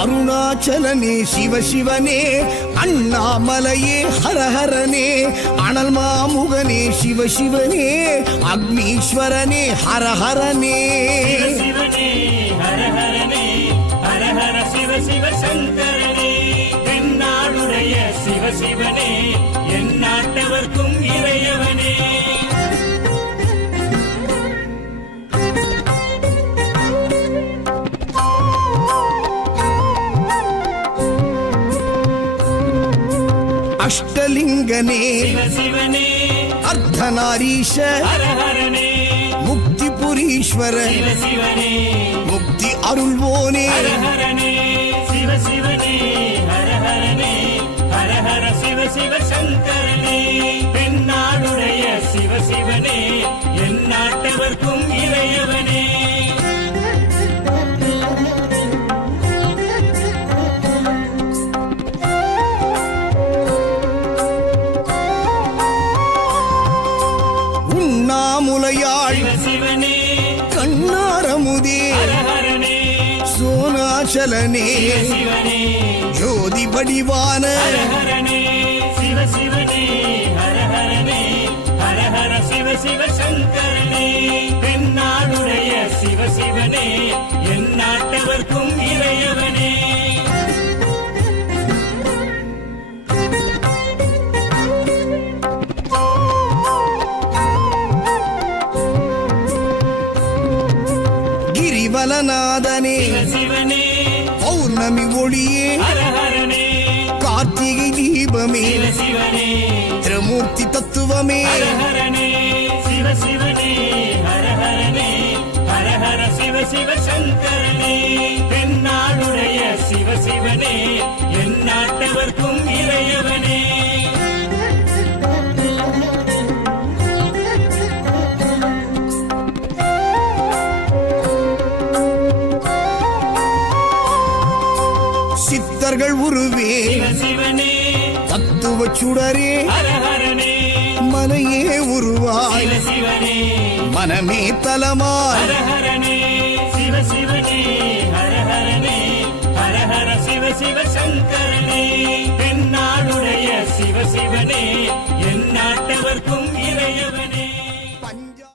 அருணாச்சலனே சிவசிவனே, அண்ணாமலையே ஹரஹரனே, அனல் மாமுகனே சிவசிவனே, அக்னீஸ்வரனே ஹரஹரனே. சிவசிவனே ஹரஹரனே, ஹரஹர சிவ சிவ சங்கரனே, தென்னாடுடைய சிவசிவனே, என் நாட்டவர்க்கும் இறையவனே. அஷ்டலிங்கனே சிவசிவனே, அர்த்தநாரீஷ ஹரஹரனே, முக்திபுரீஸ்வர சிவசிவனே, முக்தி அருள்வோனே. ஹரஹரனே சிவசிவனே, ஹரஹரனே, ஹரஹர சிவ சிவ சங்கரனே, தென்னாடுடைய சிவசிவனே, என் நாட்டவர்க்கும் இறையவனே. உண்ணாமுலையாள் சிவசிவனே, கண்ணாரமுதே ஹரஹரனே, சோனாச்சலனே சிவசிவனே, ஜோதி வடிவான ஹரஹரனே சிவசிவனே, ஹரஹரனே, ஹரஹர சிவ சிவ சங்கரனே, தென்னாடுடைய சிவசிவனே, என் நாட்டவர்க்கும் இறையவனே. கிரிவலநாதனே சிவசிவனே, பௌர்ணமி ஒளியே ஹரஹரனே, கார்த்திகை தீபமே சிவசிவனே, திரமூர்த்தி தத்துவமே. ஹரஹரனே சிவசிவனே, ஹரஹரனே, ஹரஹர சிவ சிவ சங்கரனே, தென்னாடுடைய சிவசிவனே, என் நாட்டவர்க்கும் இறையவனே. சித்தர்கள் உருவே சிவசிவனே, தத்துவ சுடரே ஹரஹரனே, மலையே உருவாய் சிவசிவனே, மனமே தலமாய். ஹரஹரனே சிவசிவனே, ஹரஹரனே, ஹரஹர சிவ சிவ சங்கரனே, தென்னாடுடைய சிவசிவனே, என் நாட்டவர்க்கும் இறையவனே.